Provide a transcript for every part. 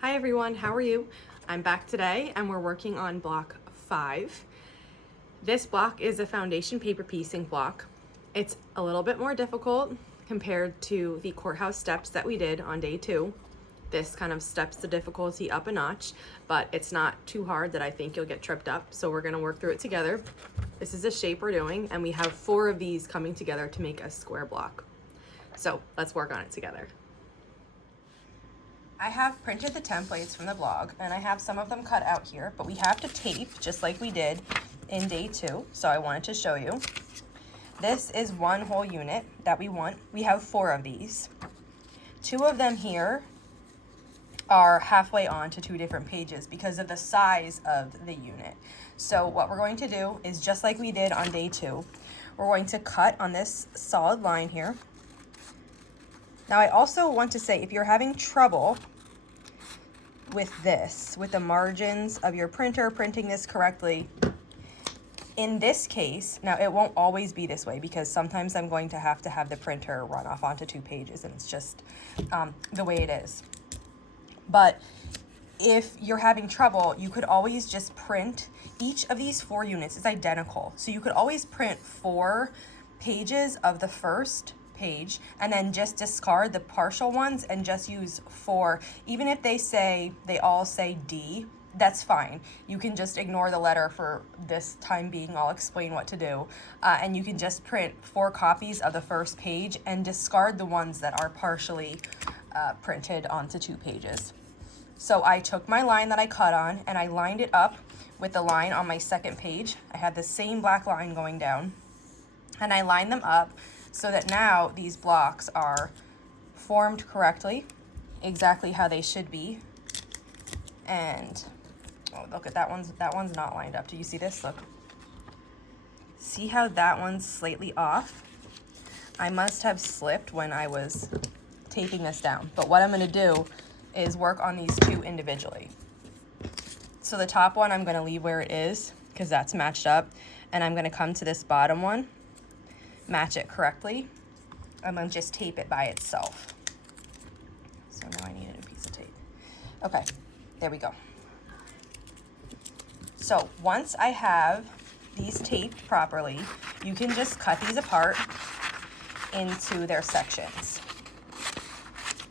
Hi everyone, how are you? I'm back today and we're working on block 5. This block is a foundation paper piecing block. It's a little bit more difficult compared to the courthouse steps that we did on day 2. This kind of steps the difficulty up a notch, but it's not too hard that I think you'll get tripped up, so we're gonna work through it together. This is a shape we're doing, and we have 4 of these coming together to make a square block. So let's work on it together. I have printed the templates from the blog, and I have some of them cut out here, but we have to tape just like we did in day 2, so I wanted to show you. This is one whole unit that we want. We have 4 of these. 2 of them here are halfway on to 2 different pages because of the size of the unit. So what we're going to do is just like we did on day 2, we're going to cut on this solid line here. Now I also want to say, if you're having trouble with this, with the margins of your printer printing this correctly, in this case, now it won't always be this way because sometimes I'm going to have the printer run off onto 2 pages, and it's just the way it is. But if you're having trouble, you could always just print, each of these 4 units is identical. So you could always print 4 pages of the first page and then just discard the partial ones and just use 4. Even if they all say D, that's fine. You can just ignore the letter for this time being. I'll explain what to do. And you can just print 4 copies of the first page and discard the ones that are partially printed onto 2 pages. So I took my line that I cut on and I lined it up with the line on my second page. I had the same black line going down, and I lined them up so that now these blocks are formed correctly, exactly how they should be. And oh, look at that one's not lined up. Do you see this? Look. See how that one's slightly off? I must have slipped when I was taping this down. But what I'm going to do is work on these 2 individually. So the top one I'm going to leave where it is because that's matched up, and I'm going to come to this bottom one, match it correctly, and then just tape it by itself. So now I need a new piece of tape. Okay, there we go. So once I have these taped properly, you can just cut these apart into their sections.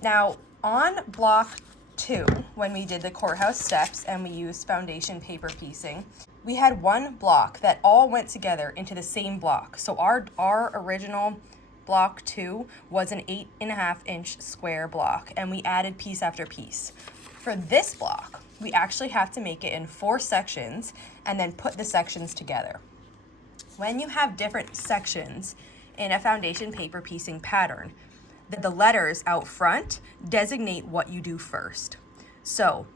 Now, on block 2, when we did the courthouse steps and we used foundation paper piecing, we had one block that all went together into the same block. So our original block 2 was an 8.5-inch square block, and we added piece after piece. For this block, we actually have to make it in 4 sections and then put the sections together. When you have different sections in a foundation paper piecing pattern, the letters out front designate what you do first. So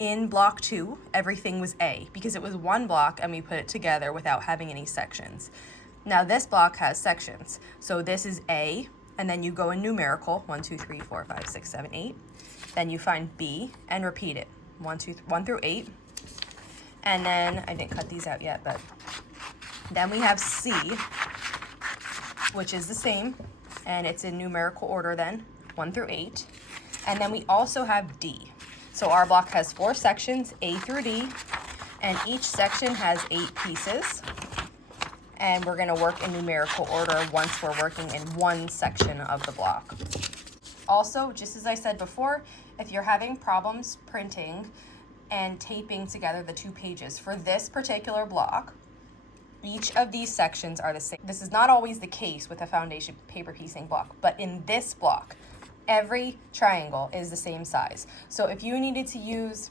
in block 2, everything was A because it was one block and we put it together without having any sections. Now this block has sections. So this is A, and then you go in numerical, 1, 2, 3, 4, 5, 6, 7, 8. Then you find B and repeat it, 1 through 8. And then, I didn't cut these out yet, but then we have C, which is the same, and it's in numerical order then, 1 through 8. And then we also have D. So our block has 4 sections, A through D, and each section has 8 pieces. And we're gonna work in numerical order once we're working in one section of the block. Also, just as I said before, if you're having problems printing and taping together the 2 pages for this particular block, each of these sections are the same. This is not always the case with a foundation paper piecing block, but in this block, every triangle is the same size. So if you needed to use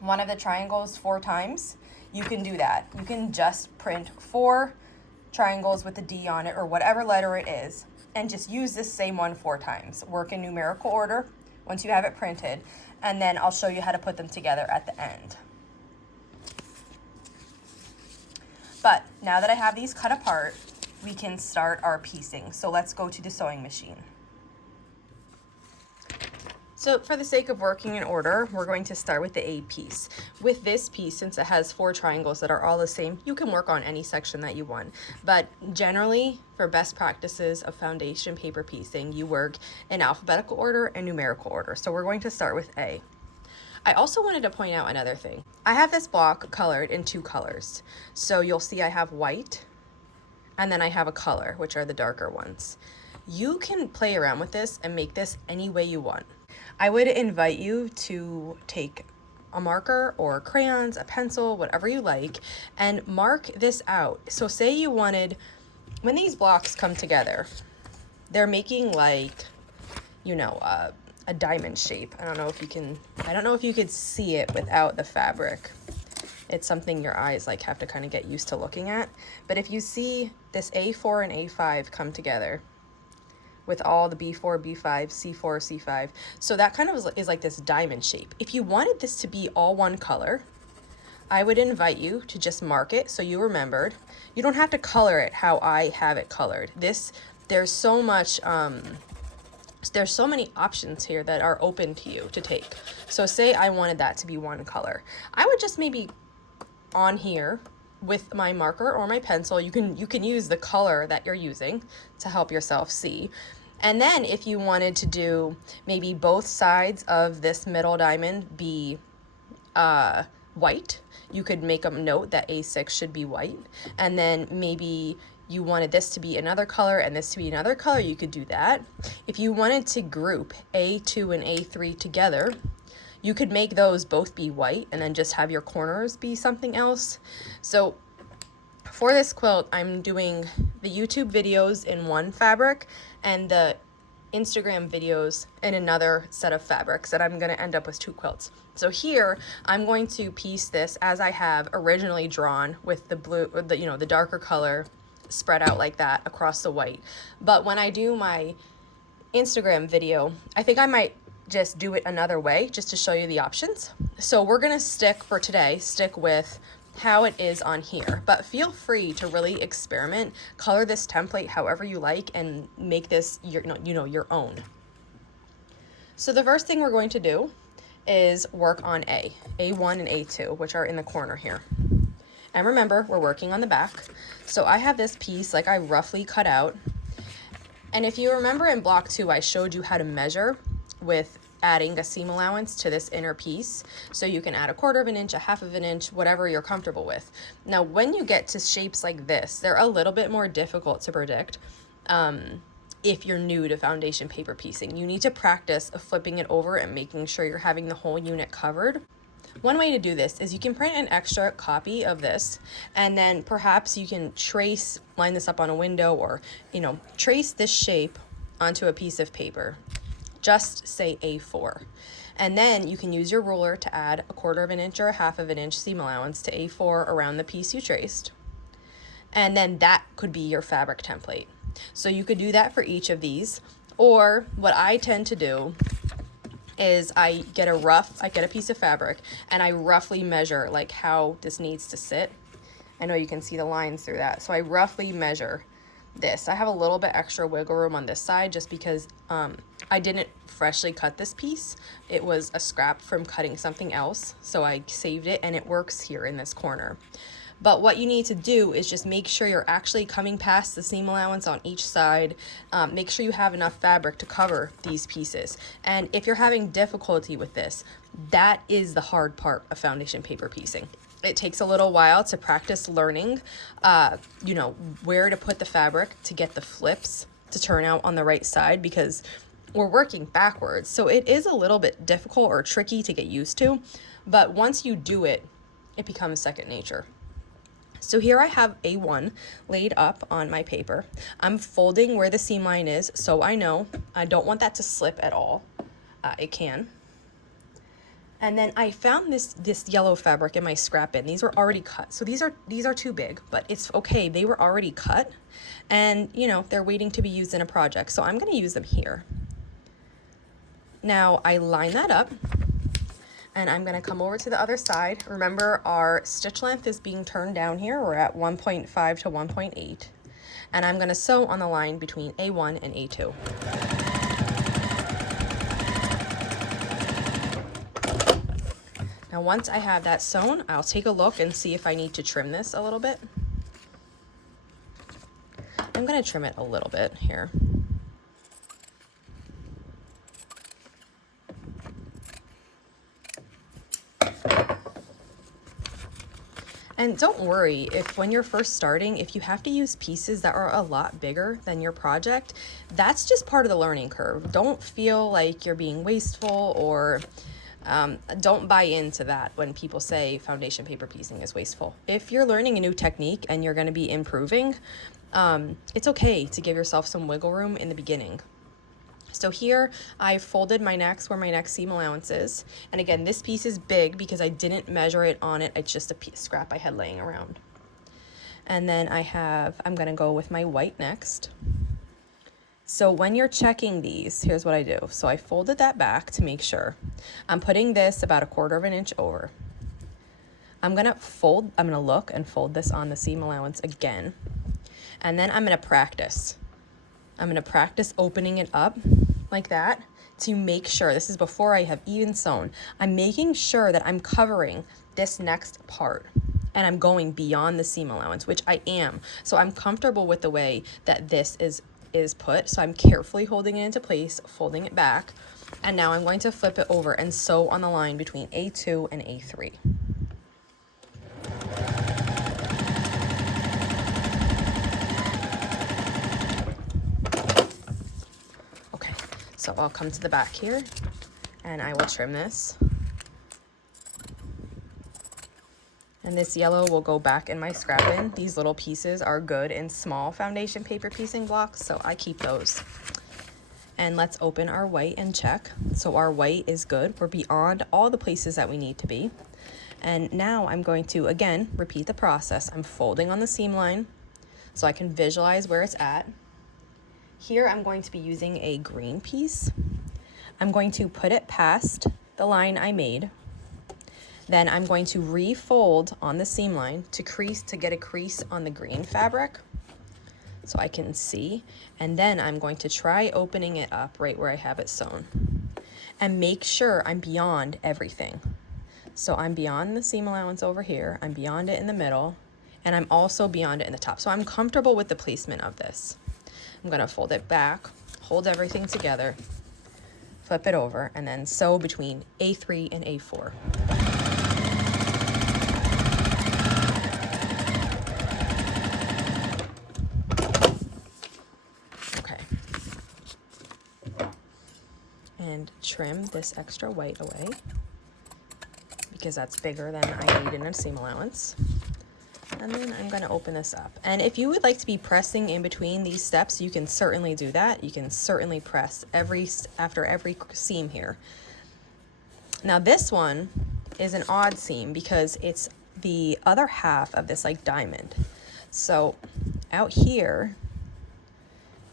one of the triangles 4 times, you can do that. You can just print 4 triangles with a D on it or whatever letter it is, and just use this same one 4 times. Work in numerical order once you have it printed, and then I'll show you how to put them together at the end. But now that I have these cut apart, we can start our piecing. So let's go to the sewing machine. So for the sake of working in order, we're going to start with the A piece. With this piece, since it has 4 triangles that are all the same, you can work on any section that you want. But generally, for best practices of foundation paper piecing, you work in alphabetical order and numerical order. So we're going to start with A. I also wanted to point out another thing. I have this block colored in 2 colors. So you'll see I have white and then I have a color, which are the darker ones. You can play around with this and make this any way you want. I would invite you to take a marker or crayons, a pencil, whatever you like, and mark this out. So say you wanted, when these blocks come together, they're making like, you know, a diamond shape. I don't know if you could see it without the fabric. It's something your eyes like have to kind of get used to looking at. But if you see this A4 and A5 come together with all the B4, B5, C4, C5, so that kind of is like this diamond shape. If you wanted this to be all one color, I would invite you to just mark it so you remembered. You don't have to color it how I have it colored. There's so much, there's so many options here that are open to you to take. So say I wanted that to be one color. I would just maybe on here with my marker or my pencil, you can use the color that you're using to help yourself see. And then if you wanted to do maybe both sides of this middle diamond be white, you could make a note that A6 should be white. And then maybe you wanted this to be another color and this to be another color, you could do that. If you wanted to group A2 and A3 together, you could make those both be white and then just have your corners be something else. So for this quilt, I'm doing the YouTube videos in one fabric and the Instagram videos in another set of fabrics, that I'm gonna end up with 2 quilts. So here, I'm going to piece this as I have originally drawn, with the blue, or the darker color spread out like that across the white. But when I do my Instagram video, I think I might just do it another way just to show you the options. So we're gonna stick with how it is on here, but feel free to really experiment, color this template however you like, and make this your own. So the first thing we're going to do is work on A1 and A2, which are in the corner here. And remember, we're working on the back. So I have this piece like I roughly cut out. And if you remember in block 2, I showed you how to measure with adding a seam allowance to this inner piece. So you can add 1/4 of an inch, 1/2 of an inch, whatever you're comfortable with. Now, when you get to shapes like this, they're a little bit more difficult to predict. If you're new to foundation paper piecing, you need to practice flipping it over and making sure you're having the whole unit covered. One way to do this is you can print an extra copy of this, and then perhaps you can line this up on a window, or trace this shape onto a piece of paper, just say A4. And then you can use your ruler to add 1/4 of an inch or 1/2 of an inch seam allowance to A4 around the piece you traced. And then that could be your fabric template. So you could do that for each of these. Or what I tend to do is I get a piece of fabric and I roughly measure like how this needs to sit. I know you can see the lines through that. So I roughly measure this. I have a little bit extra wiggle room on this side just because I didn't freshly cut this piece. It was a scrap from cutting something else. So I saved it and it works here in this corner. But what you need to do is just make sure you're actually coming past the seam allowance on each side. Make sure you have enough fabric to cover these pieces. And if you're having difficulty with this, that is the hard part of foundation paper piecing. It takes a little while to practice learning, where to put the fabric to get the flips to turn out on the right side, because we're working backwards. So it is a little bit difficult or tricky to get used to, but once you do it, it becomes second nature. So here I have A1 laid up on my paper. I'm folding where the seam line is, so I know I don't want that to slip at all. It can. And then I found this yellow fabric in my scrap bin. These were already cut. So these are too big, but it's okay. They were already cut, and they're waiting to be used in a project. So I'm gonna use them here. Now I line that up, and I'm gonna come over to the other side. Remember, our stitch length is being turned down here. We're at 1.5 to 1.8. And I'm gonna sew on the line between A1 and A2. Now once I have that sewn, I'll take a look and see if I need to trim this a little bit. I'm gonna trim it a little bit here. And don't worry if when you're first starting, if you have to use pieces that are a lot bigger than your project, that's just part of the learning curve. Don't feel like you're being wasteful, or don't buy into that when people say foundation paper piecing is wasteful. If you're learning a new technique and you're going to be improving, it's okay to give yourself some wiggle room in the beginning. So here I folded my next where my next seam allowance is. And again, this piece is big because I didn't measure it on it. It's just a scrap I had laying around. And then I'm gonna go with my white next. So when you're checking these, here's what I do. So I folded that back to make sure. I'm putting this about 1/4 of an inch over. I'm gonna look and fold this on the seam allowance again. And then I'm gonna practice. I'm gonna practice opening it up like that to make sure, this is before I have even sewn, I'm making sure that I'm covering this next part and I'm going beyond the seam allowance, which I am. So I'm comfortable with the way that this is put. So I'm carefully holding it into place, folding it back, and now I'm going to flip it over and sew on the line between A2 and A3. So I'll come to the back here and I will trim this. And this yellow will go back in my scrap bin. These little pieces are good in small foundation paper piecing blocks, so I keep those. And let's open our white and check. So our white is good. We're beyond all the places that we need to be. And now I'm going to, again, repeat the process. I'm folding on the seam line so I can visualize where it's at. Here I'm going to be using a green piece. I'm going to put it past the line I made. Then I'm going to refold on the seam line to get a crease on the green fabric so I can see. And then I'm going to try opening it up right where I have it sewn. And make sure I'm beyond everything. So I'm beyond the seam allowance over here, I'm beyond it in the middle, and I'm also beyond it in the top. So I'm comfortable with the placement of this. I'm gonna fold it back, hold everything together, flip it over, and then sew between A3 and A4. Okay. And trim this extra white away because that's bigger than I need in a seam allowance. And then I'm going to open this up. And if you would like to be pressing in between these steps, you can certainly do that. You can certainly press after every seam here. Now this one is an odd seam because it's the other half of this like diamond. So out here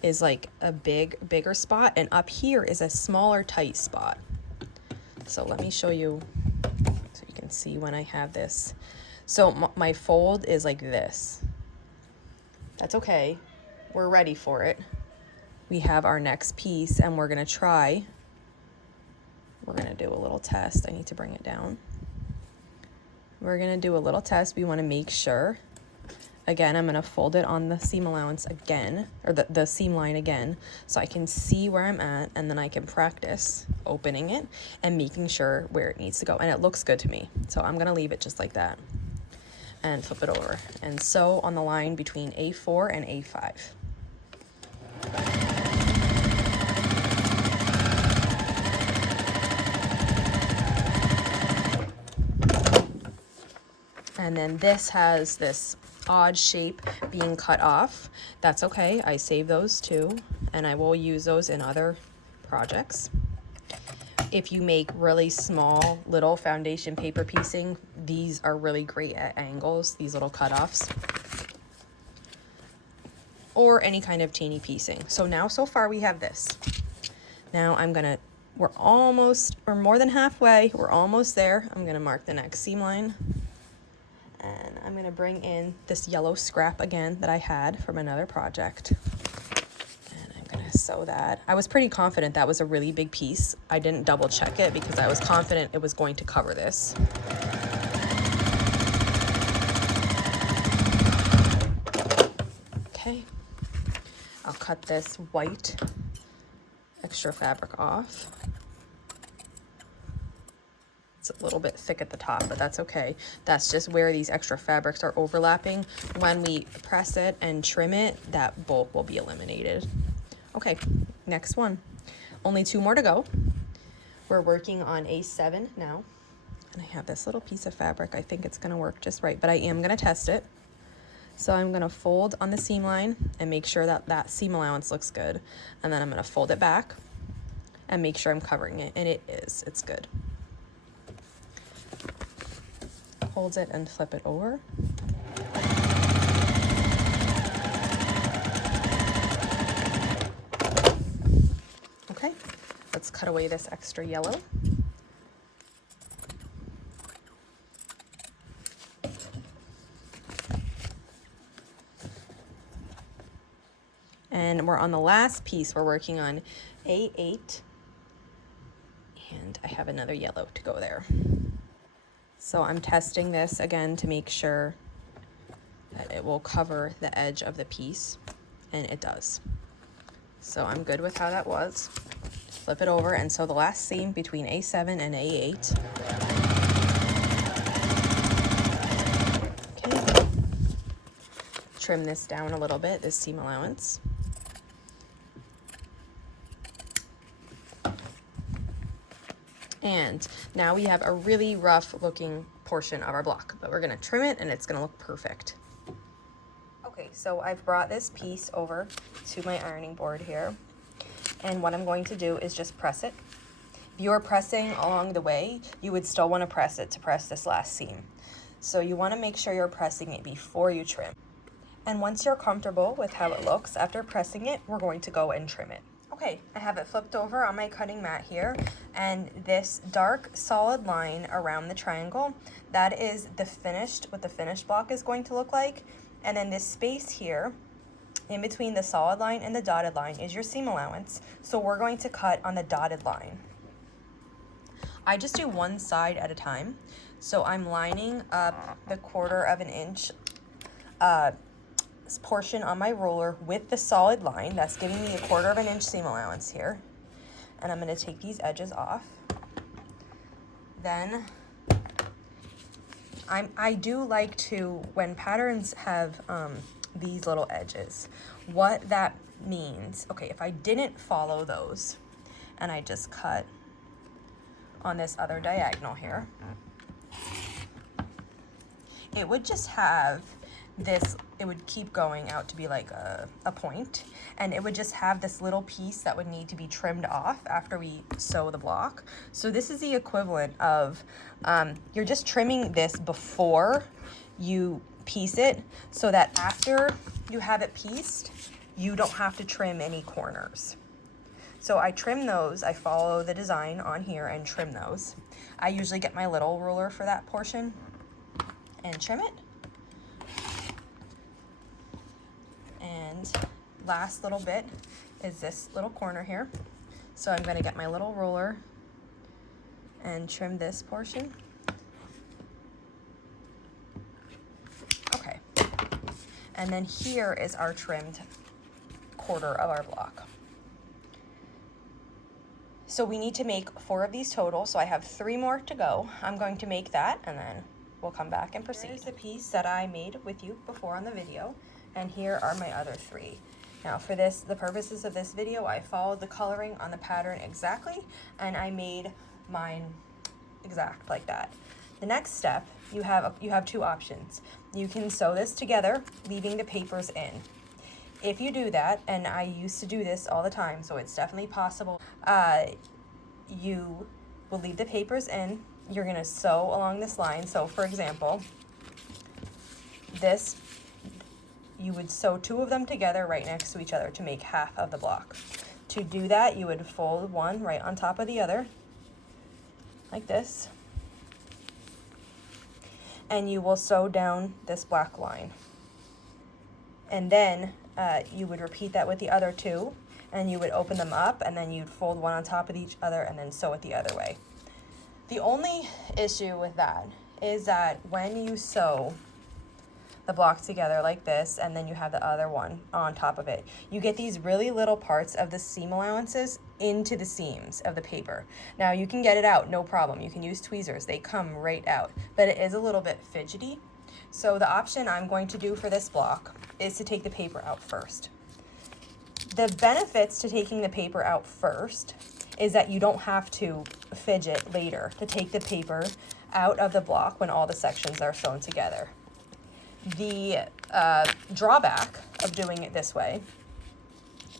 is like a bigger spot, and up here is a smaller tight spot. So let me show you so you can see when I have this. So my fold is like this. That's okay. We're ready for it. We have our next piece and we're gonna do a little test. I need to bring it down. We're gonna do a little test. We wanna make sure. Again, I'm gonna fold it on the seam allowance again, or the seam line again, so I can see where I'm at, and then I can practice opening it and making sure where it needs to go. And it looks good to me. So I'm gonna leave it just like that. And flip it over and sew on the line between A4 and A5. And then this has this odd shape being cut off. That's okay, I save those too, and I will use those in other projects. If you make really small little foundation paper piecing, these are really great at angles, these little cutoffs. Or any kind of teeny piecing. So now so far we have this. Now we're more than halfway, we're almost there. I'm gonna mark the next seam line. And I'm gonna bring in this yellow scrap again that I had from another project. Sew that. I was pretty confident that was a really big piece. I didn't double check it because I was confident it was going to cover this. Okay, I'll cut this white extra fabric off. It's a little bit thick at the top, but that's okay. That's just where these extra fabrics are overlapping. When we press it and trim it, that bulk will be eliminated. Okay, next one. Only 2 more to go. We're working on A7 now. And I have this little piece of fabric. I think it's gonna work just right, but I am gonna test it. So I'm gonna fold on the seam line and make sure that that seam allowance looks good. And then I'm gonna fold it back and make sure I'm covering it, and it is, it's good. Hold it and flip it over. Okay, let's cut away this extra yellow. And we're on the last piece. We're working on A8, and I have another yellow to go there. So I'm testing this again to make sure that it will cover the edge of the piece, and it does. So I'm good with how that was. Flip it over, and so the last seam between A7 and A8. Okay. Trim this down a little bit, this seam allowance. And now we have a really rough looking portion of our block, but we're gonna trim it and it's gonna look perfect. Okay, so I've brought this piece over to my ironing board here. And what I'm going to do is just press it. If you're pressing along the way, you would still wanna press it to press this last seam. So you wanna make sure you're pressing it before you trim. And once you're comfortable with how it looks after pressing it, we're going to go and trim it. Okay, I have it flipped over on my cutting mat here, and this dark solid line around the triangle, that is what the finished block is going to look like. And then this space here, in between the solid line and the dotted line, is your seam allowance. So we're going to cut on the dotted line. I just do one side at a time. So I'm lining up the 1/4 inch portion on my ruler with the solid line. That's giving me a 1/4 inch seam allowance here. And I'm gonna take these edges off. Then I do like to, when patterns have these little edges, what that means, okay, if I didn't follow those and I just cut on this other diagonal here, it would just have this, it would keep going out to be like a point, and it would just have this little piece that would need to be trimmed off after we sew the block. So this is the equivalent of, you're just trimming this before you piece it, so that after you have it pieced, you don't have to trim any corners. So I trim those, I follow the design on here and trim those. I usually get my little ruler for that portion and trim it. And last little bit is this little corner here. So I'm gonna get my little ruler and trim this portion. Okay. And then here is our trimmed 1/4 of our block. So we need to make 4 of these total, so I have 3 more to go. I'm going to make that, and then we'll come back and proceed. Here's the piece that I made with you before on the video, and here are my other 3. Now for this, the purposes of this video, I followed the coloring on the pattern exactly, and I made mine exact like that. The next step, you have 2 options. You can sew this together, leaving the papers in. If you do that, and I used to do this all the time, so it's definitely possible, you will leave the papers in. You're gonna sew along this line. So for example, this, you would sew 2 of them together right next to each other to make half of the block. To do that, you would fold one right on top of the other, like this. And you will sew down this black line. And then you would repeat that with the other 2, and you would open them up, and then you'd fold one on top of each other and then sew it the other way. The only issue with that is that when you sew the block together like this, and then you have the other one on top of it. You get these really little parts of the seam allowances into the seams of the paper. Now you can get it out, no problem. You can use tweezers, they come right out, but it is a little bit fidgety. So the option I'm going to do for this block is to take the paper out first. The benefits to taking the paper out first is that you don't have to fidget later to take the paper out of the block when all the sections are sewn together. The drawback of doing it this way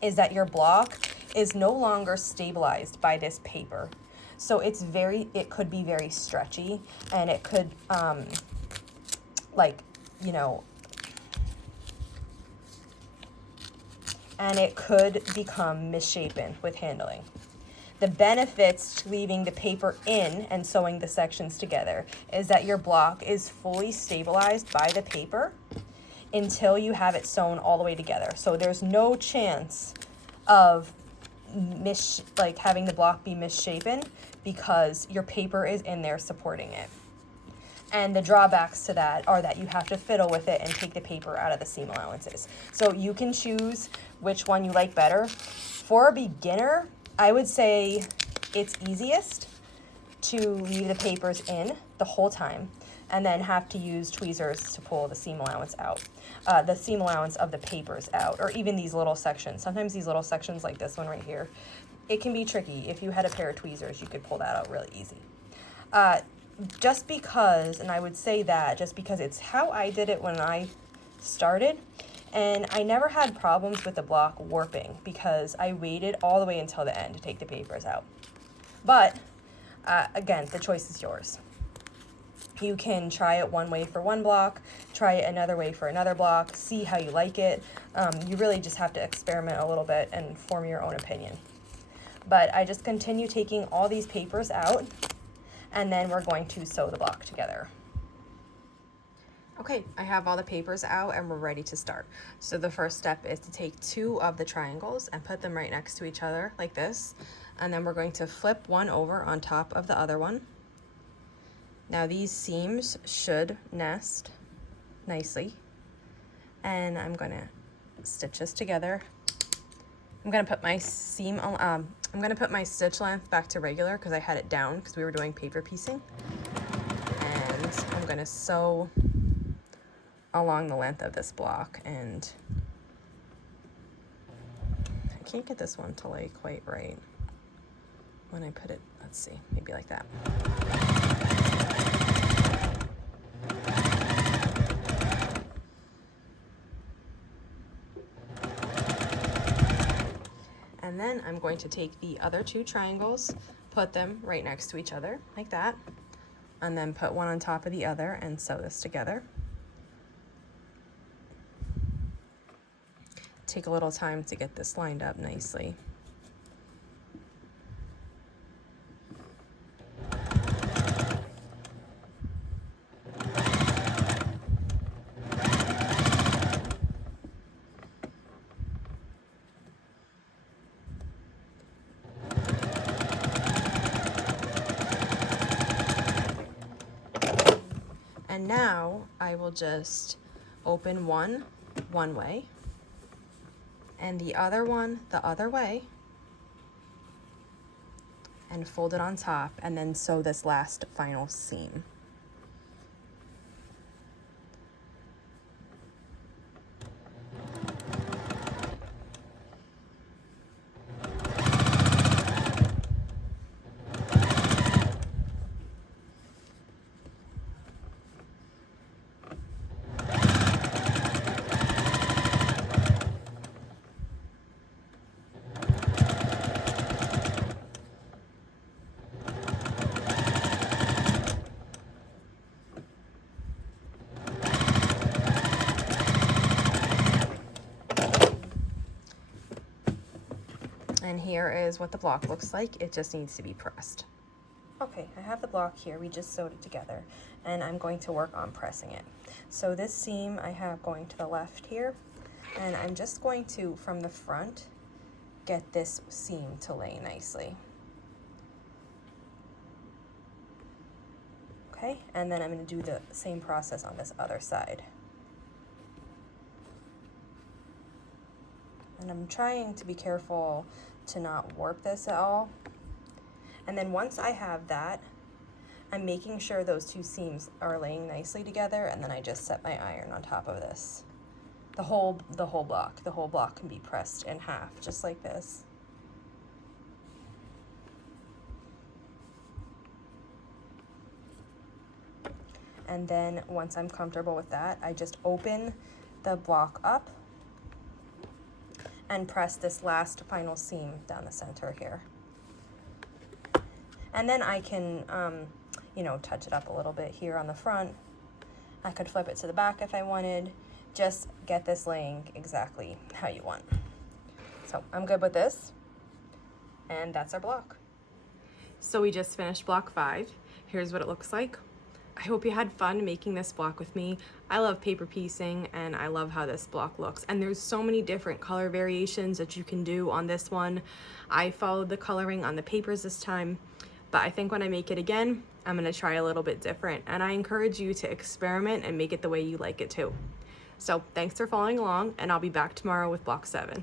is that your block is no longer stabilized by this paper. So it could be very stretchy, and it could and it could become misshapen with handling. The benefits to leaving the paper in and sewing the sections together is that your block is fully stabilized by the paper until you have it sewn all the way together. So there's no chance of having the block be misshapen because your paper is in there supporting it. And the drawbacks to that are that you have to fiddle with it and take the paper out of the seam allowances. So you can choose which one you like better. For a beginner, I would say it's easiest to leave the papers in the whole time and then have to use tweezers to pull the seam allowance out, the seam allowance of the papers out, or even these little sections. Sometimes these little sections like this one right here, it can be tricky. If you had a pair of tweezers, you could pull that out really easy. Just because, and I would say that just because it's how I did it when I started, and I never had problems with the block warping because I waited all the way until the end to take the papers out. But again, the choice is yours. You can try it one way for one block, try it another way for another block, see how you like it. You really just have to experiment a little bit and form your own opinion. But I just continue taking all these papers out, and then we're going to sew the block together. Okay, I have all the papers out and we're ready to start. So the first step is to take two of the triangles and put them right next to each other like this. And then we're going to flip one over on top of the other one. Now these seams should nest nicely. And I'm gonna stitch this together. I'm gonna put my I'm gonna put my stitch length back to regular because I had it down because we were doing paper piecing. And I'm gonna sew along the length of this block, and I can't get this one to lay quite right when I put it, let's see, maybe like that. And then I'm going to take the other two triangles, put them right next to each other like that, and then put one on top of the other and sew this together. Take a little time to get this lined up nicely. And now I will just open one way and the other one the other way and fold it on top, and then sew this last final seam. And here is what the block looks like. It just needs to be pressed. Okay, I have the block here. We just sewed it together, and I'm going to work on pressing it. So this seam I have going to the left here, and I'm just going to, from the front, get this seam to lay nicely. Okay, and then I'm going to do the same process on this other side. And I'm trying to be careful to not warp this at all. And then once I have that, I'm making sure those two seams are laying nicely together, and then I just set my iron on top of this. The whole block can be pressed in half, just like this. And then once I'm comfortable with that, I just open the block up and press this last final seam down the center here. And then I can, you know, touch it up a little bit here on the front. I could flip it to the back if I wanted. Just get this laying exactly how you want. So I'm good with this. And that's our block. So we just finished block 5. Here's what it looks like. I hope you had fun making this block with me. I love paper piecing and I love how this block looks. And there's so many different color variations that you can do on this one. I followed the coloring on the papers this time, but I think when I make it again, I'm gonna try a little bit different. And I encourage you to experiment and make it the way you like it too. So thanks for following along, and I'll be back tomorrow with block 7.